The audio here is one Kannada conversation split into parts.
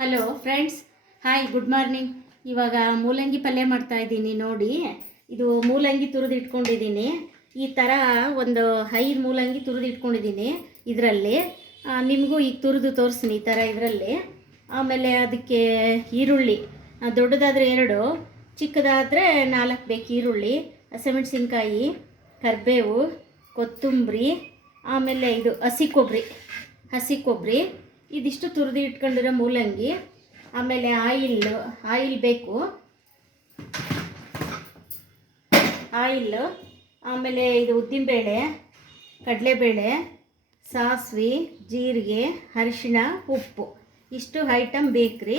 Hello friends, hi, good morning. ಇವಾಗ ಮೂಲಂಗಿ ಪಲ್ಯ ಮಾಡ್ತಾ ಇದ್ದೀನಿ ನೋಡಿ. ಇದು ಮೂಲಂಗಿ ತುರಿದು ಇಟ್ಕೊಂಡಿದ್ದೀನಿ. ಈ ಥರ ಒಂದು 5 ಮೂಲಂಗಿ ತುರಿದು ಇಟ್ಕೊಂಡಿದ್ದೀನಿ. ಇದರಲ್ಲಿ ನಿಮಗೂ ಈಗ ತುರಿದು ತೋರಿಸ್ತೀನಿ ಈ ಥರ ಇದರಲ್ಲಿ. ಆಮೇಲೆ ಅದಕ್ಕೆ ಈರುಳ್ಳಿ ದೊಡ್ಡದಾದರೆ 2, ಚಿಕ್ಕದಾದರೆ 4 ಬೇಕು. ಈರುಳ್ಳಿ, ಹಸಿಮೆಣಸಿನ್ಕಾಯಿ, ಕರಿಬೇವು, ಕೊತ್ತಂಬರಿ, ಆಮೇಲೆ ಇದು ಹಸಿ ಕೊಬ್ಬರಿ ಇದಿಷ್ಟು ತುರಿದು ಇಟ್ಕೊಂಡಿರೋ ಮೂಲಂಗಿ. ಆಮೇಲೆ ಆಯಿಲ್ ಬೇಕು, ಆಮೇಲೆ ಇದು ಉದ್ದಿನಬೇಳೆ, ಕಡಲೆಬೇಳೆ, ಸಾಸಿವೆ, ಜೀರಿಗೆ, ಅರಿಶಿಣ, ಉಪ್ಪು, ಇಷ್ಟು ಐಟಮ್ ಬೇಕ್ರಿ.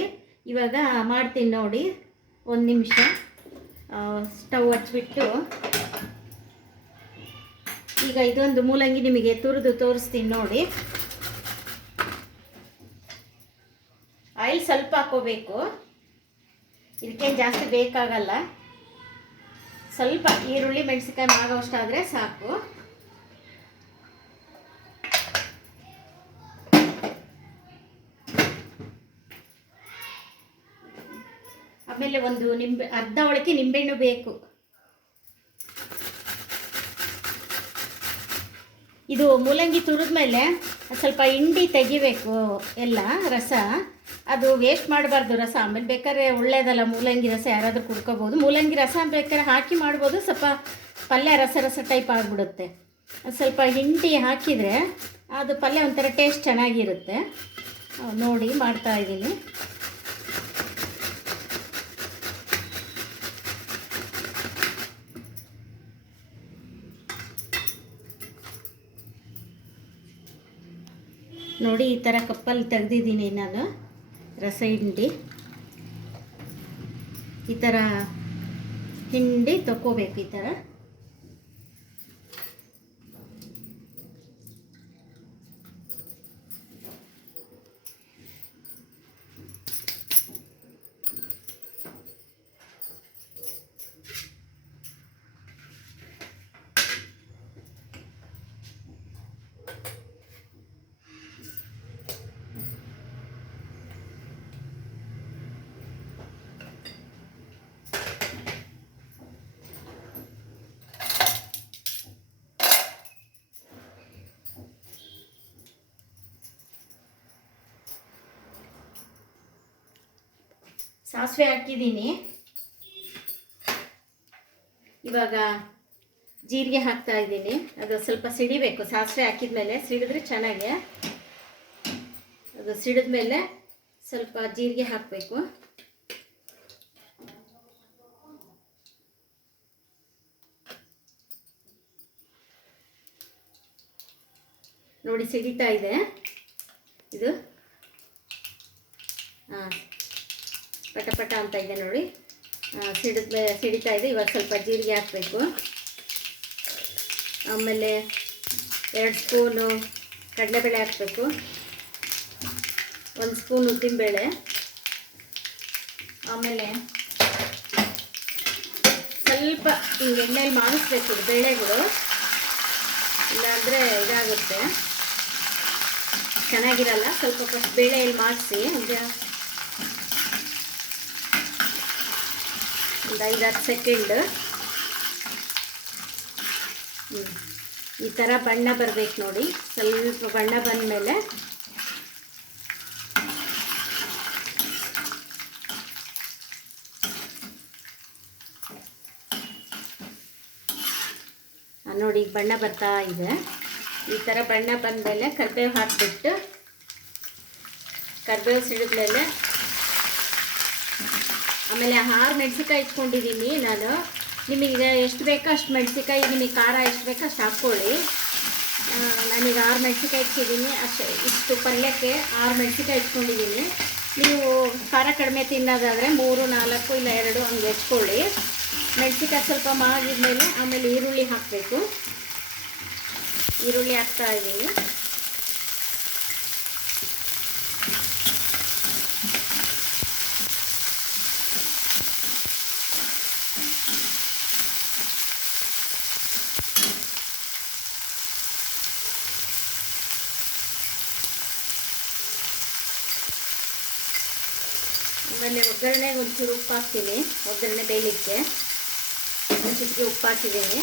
ಇವಾಗ ಮಾಡ್ತೀನಿ ನೋಡಿ. 1 ನಿಮಿಷ ಸ್ಟವ್ ಹಚ್ಬಿಟ್ಟು ಈಗ ಇದೊಂದು ಮೂಲಂಗಿ ನಿಮಗೆ ತುರಿದು ತೋರಿಸ್ತೀನಿ ನೋಡಿ. ಆಯಿಲ್ ಸ್ವಲ್ಪ ಹಾಕೋಬೇಕು, ಇದಕ್ಕೇನು ಜಾಸ್ತಿ ಬೇಕಾಗಲ್ಲ. ಸ್ವಲ್ಪ ಈರುಳ್ಳಿ ಮೆಣಸಿನ್ಕಾಯಿ ಮಾಗೋಷ್ಟಾದರೆ ಸಾಕು. ಆಮೇಲೆ ಒಂದು ಅರ್ಧ ಒಳಕ್ಕೆ ನಿಂಬೆಹಣ್ಣು ಬೇಕು. ಇದು ಮೂಲಂಗಿ ತುರಿದ್ಮೇಲೆ ಸ್ವಲ್ಪ ಹಿಂಡಿ ತೆಗಿಬೇಕು, ಎಲ್ಲ ರಸ. ಅದು ವೇಸ್ಟ್ ಮಾಡಬಾರ್ದು ರಸ. ಆಮೇಲೆ ಬೇಕಾದ್ರೆ ಒಳ್ಳೇದಲ್ಲ ಮೂಲಂಗಿ ರಸ, ಯಾರಾದರೂ ಕುಡ್ಕೋಬೋದು. ಮೂಲಂಗಿ ರಸ ಬೇಕಾದ್ರೆ ಹಾಕಿ ಮಾಡ್ಬೋದು. ಸ್ವಲ್ಪ ಪಲ್ಯ ರಸ ಟೈಪ್ ಆಗಿಬಿಡುತ್ತೆ. ಸ್ವಲ್ಪ ಹಿಂಡಿ ಹಾಕಿದರೆ ಅದು ಪಲ್ಯ ಒಂಥರ ಟೇಸ್ಟ್ ಚೆನ್ನಾಗಿರುತ್ತೆ. ನೋಡಿ ಮಾಡ್ತಾಯಿದ್ದೀನಿ. ನೋಡಿ ಈ ಥರ ಕಪ್ಪಲ್ಲಿ ತೆಗೆದಿದ್ದೀನಿ ನಾನು ರಸ ಹಿಂಡಿ. ಈ ಥರ ಹಿಂಡಿ ತಗೋಬೇಕು. ಈ ಥರ ಸಾಸಿವೆ ಹಾಕಿದ್ದೀನಿ. ಇವಾಗ ಜೀರಿಗೆ ಹಾಕ್ತಾ ಇದ್ದೀನಿ. ಅದು ಸ್ವಲ್ಪ ಸಿಡಿಬೇಕು. ಸಾಸಿವೆ ಹಾಕಿದ ಮೇಲೆ ಸಿಡಿದ್ರೆ ಚೆನ್ನಾಗೆ. ಅದು ಸಿಡಿದ ಮೇಲೆ ಸ್ವಲ್ಪ ಜೀರಿಗೆ ಹಾಕಬೇಕು. ನೋಡಿ ಸಿಡಿತಾ ಇದೆ ಇದು. ಪಟ ಅಂತ ಇದೆ ನೋಡಿ. ಸಿಡಿತಾ ಇದೆ. ಇವಾಗ ಸ್ವಲ್ಪ ಜೀರಿಗೆ ಹಾಕಬೇಕು. ಆಮೇಲೆ 2 ಸ್ಪೂನು ಕಡಲೆಬೇಳೆ ಹಾಕಬೇಕು. 1 ಸ್ಪೂನ್ ಉದ್ದಿನಬೇಳೆ. ಆಮೇಲೆ ಸ್ವಲ್ಪ ಹಿಂಗೆ ಎಣ್ಣೆಯಲ್ಲಿ ಮಾಡಿಸ್ಬೇಕು ಬೇಳೆಗಳು, ಇಲ್ಲಾಂದರೆ ಇದಾಗುತ್ತೆ, ಚೆನ್ನಾಗಿರಲ್ಲ. ಸ್ವಲ್ಪ ಫಸ್ಟ್ ಬೇಳೆಯಲ್ಲಿ ಮಾಡಿಸಿ ಒಂದು 5-10 ಸೆಕೆಂಡ್. ಈ ಥರ ಬಣ್ಣ ಬರಬೇಕು ನೋಡಿ. ಸ್ವಲ್ಪ ಬಣ್ಣ ಬಂದಮೇಲೆ ನೋಡಿ ಈಗ ಬಣ್ಣ ಬರ್ತಾ ಇದೆ. ಈ ಥರ ಬಣ್ಣ ಬಂದಮೇಲೆ ಕರಿಬೇವು ಹಾಕಿಬಿಟ್ಟು, ಕರಿಬೇವು ಸಿಡಿದ್ಮೇಲೆ ಆಮೇಲೆ 6 ಮೆಣಸಿನ್ಕಾಯಿ ಇಟ್ಕೊಂಡಿದ್ದೀನಿ ನಾನು. ನಿಮಗೆ ಎಷ್ಟು ಬೇಕೋ ಅಷ್ಟು ಮೆಣಸಿನ್ಕಾಯಿ, ನಿಮಗೆ ಖಾರ ಎಷ್ಟು ಬೇಕೋ ಅಷ್ಟು ಹಾಕ್ಕೊಳ್ಳಿ. ನಾನೀಗ 6 ಮೆಣಸಿನ್ಕಾಯಿ ಇಟ್ಕೊಂಡಿದ್ದೀನಿ. ಇಷ್ಟು ಪಲ್ಯಕ್ಕೆ 6 ಮೆಣಸಿನ್ಕಾಯಿ ಇಟ್ಕೊಂಡಿದ್ದೀನಿ. ನೀವು ಖಾರ ಕಡಿಮೆ ತಿನ್ನೋದಾದರೆ 3, 4 ಇಲ್ಲ 2 ಹಂಗೆ ಹೆಚ್ಕೊಳ್ಳಿ. ಮೆಣಸಿನ್ಕಾಯಿ ಸ್ವಲ್ಪ ಮಾಗಿದ್ಮೇಲೆ ಆಮೇಲೆ ಈರುಳ್ಳಿ ಹಾಕಬೇಕು. ಈರುಳ್ಳಿ ಹಾಕ್ತಾಯಿದ್ದೀನಿ. ಆಮೇಲೆ ಒಗ್ಗರಣೆಗೆ ಒಂಚೂರು ಉಪ್ಪು ಹಾಕ್ತೀನಿ, ಒಗ್ಗರಣೆ ಬೇಯಲಿಕ್ಕೆ ಒಂದು ಚಿಟಿಕೆ ಉಪ್ಪು ಹಾಕಿದ್ದೀನಿ.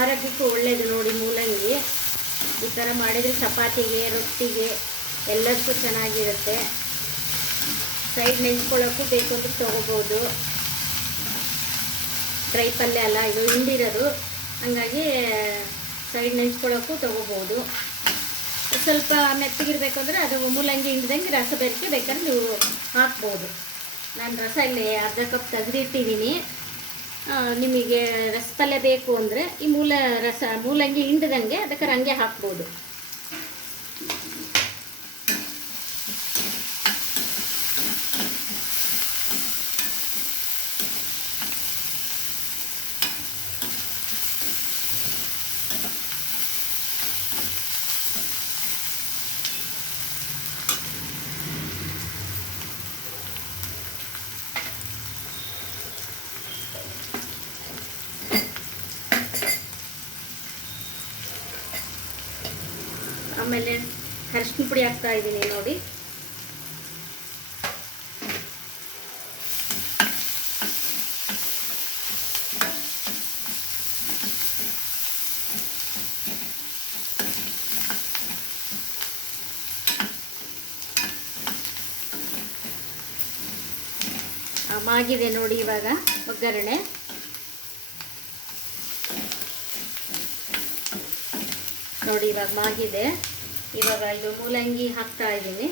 ಆರೋಗ್ಯಕ್ಕೂ ಒಳ್ಳೆಯದು ನೋಡಿ ಮೂಲಂಗಿ. ಈ ಥರ ಮಾಡಿದರೆ ಚಪಾತಿಗೆ, ರೊಟ್ಟಿಗೆ ಎಲ್ಲದಕ್ಕೂ ಚೆನ್ನಾಗಿರುತ್ತೆ. ಸೈಡ್ ನೆಂಚ್ಕೊಳ್ಳೋಕ್ಕೂ ಬೇಕು ಅಂದರೆ ತೊಗೋಬೋದು. ಡ್ರೈ ಪಲ್ಯ ಅಲ್ಲ ಇದು, ಹಿಂಡಿರೋದು, ಹಾಗಾಗಿ ಸೈಡ್ ನೆಂಚ್ಕೊಳ್ಳೋಕ್ಕೂ ತೊಗೋಬೋದು. ಸ್ವಲ್ಪ ಮೆತ್ತಗಿರಬೇಕು ಅಂದರೆ ಅದು ಮೂಲಂಗಿ ಹಿಂಡ್ದಂಗೆ ರಸ ಬೆರಕೆ ಬೇಕಾದ್ರೆ ನೀವು ಹಾಕ್ಬೋದು. ನಾನು ರಸ ಇಲ್ಲಿ ಅರ್ಧ ಕಪ್ ತೆಗೆದಿಟ್ಟಿದ್ದೀನಿ. ನಿಮಗೆ ರಸ ಪಲ್ಯ ಬೇಕು ಅಂದರೆ ಈ ಮೂಲಂಗಿ ಹಿಂಡ್ದಂಗೆ ಅದಕ್ಕೆ ಹಂಗೆ ಹಾಕ್ಬೋದು. ಆಮೇಲೆ ಅರಿಶಿನ ಪುಡಿ ಹಾಕ್ತಾ ಇದ್ದೀನಿ ನೋಡಿ. ಮಾಗಿದೆ ನೋಡಿ ಇವಾಗ ಒಗ್ಗರಣೆ. ನೋಡಿ ಇವಾಗ ಮಾಗಿದೆ. ಇವಾಗ ಇದು ಮೂಲಂಗಿ ಹಾಕ್ತಾ ಇದ್ದೀನಿ.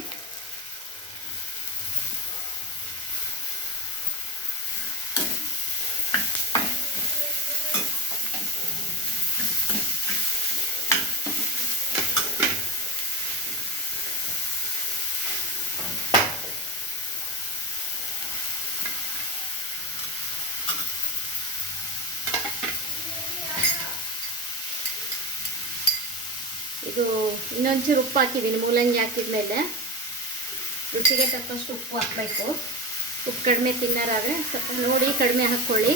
ಇದು ಇನ್ನೊಂಚೂರು ಉಪ್ಪು ಹಾಕಿದ್ದೀನಿ. ಮೂಲಂಗಿ ಹಾಕಿದ್ಮೇಲೆ ರುಚಿಗೆ ತಕ್ಕಷ್ಟು ಉಪ್ಪು ಹಾಕಬೇಕು. ಉಪ್ಪು ಕಡಿಮೆ ತಿನ್ನೋರಾದರೆ ಸ್ವಲ್ಪ ನೋಡಿ ಕಡಿಮೆ ಹಾಕ್ಕೊಳ್ಳಿ.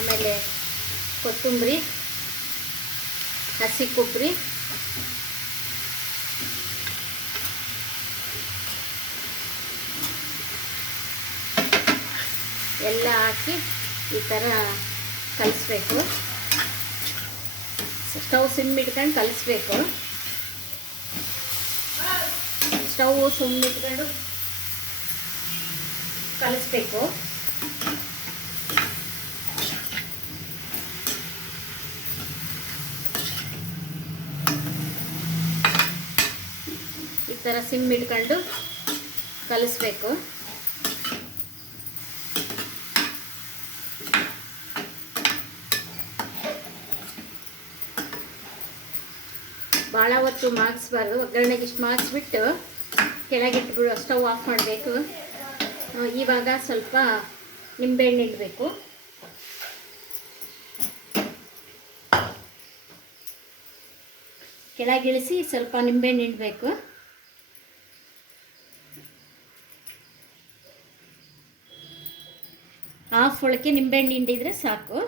ಆಮೇಲೆ ಕೊತ್ತಂಬರಿ, ಹಸಿ ಕೊಬ್ಬರಿ, ಎಲ್ಲ ಹಾಕಿ ಈ ಥರ ಕಲಿಸ್ಬೇಕು. ಸ್ಟವ್ ಸಿಮ್ ಇಟ್ಕೊಂಡು ಕಲಿಸ್ಬೇಕು. ಸ್ಟವ್ ಸಿಮ್ ಇಟ್ಕೊಂಡು ಕಲಿಸ್ಬೇಕು. ಈ ಥರ ಸಿಮ್ ಇಟ್ಕೊಂಡು ಕಲಿಸ್ಬೇಕು. ಭಾಳ ಹೊತ್ತು ಮಾಗಿಸ್ಬಾರ್ದು. ಒಗ್ಗರಣೆಗೆ ಇಷ್ಟು ಮಾಗಿಸ್ಬಿಟ್ಟು ಕೆಳಗಿಟ್ಬಿಡು, ಸ್ಟವ್ ಆಫ್ ಮಾಡಬೇಕು. ಇವಾಗ ಸ್ವಲ್ಪ ನಿಂಬೆಹಣ್ಣು ಇಡಬೇಕು. ಕೆಳಗಿಳಿಸಿ ಸ್ವಲ್ಪ ನಿಂಬೆಹಣ್ಣು ಇಡಬೇಕು. ಹಾಫ್ ಒಳಕ್ಕೆ ನಿಂಬೆಹಣ್ಣು ಹಿಂಡಿದರೆ ಸಾಕು.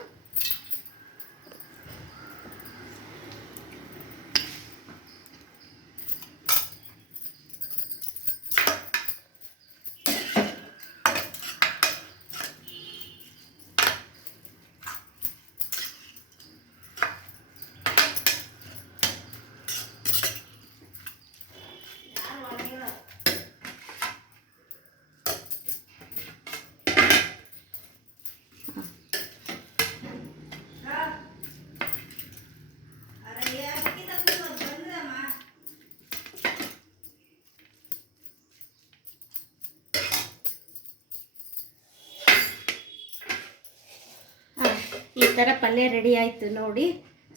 ಈ ಥರ ಪಲ್ಯ ರೆಡಿ ಆಯಿತು ನೋಡಿ.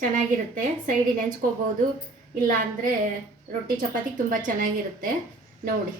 ಚೆನ್ನಾಗಿರುತ್ತೆ. ಸೈಡಿಗೆ ನೆಂಚ್ಕೋಬೋದು, ಇಲ್ಲ ಅಂದರೆ ರೊಟ್ಟಿ ಚಪಾತಿಗೆ ತುಂಬ ಚೆನ್ನಾಗಿರುತ್ತೆ ನೋಡಿ.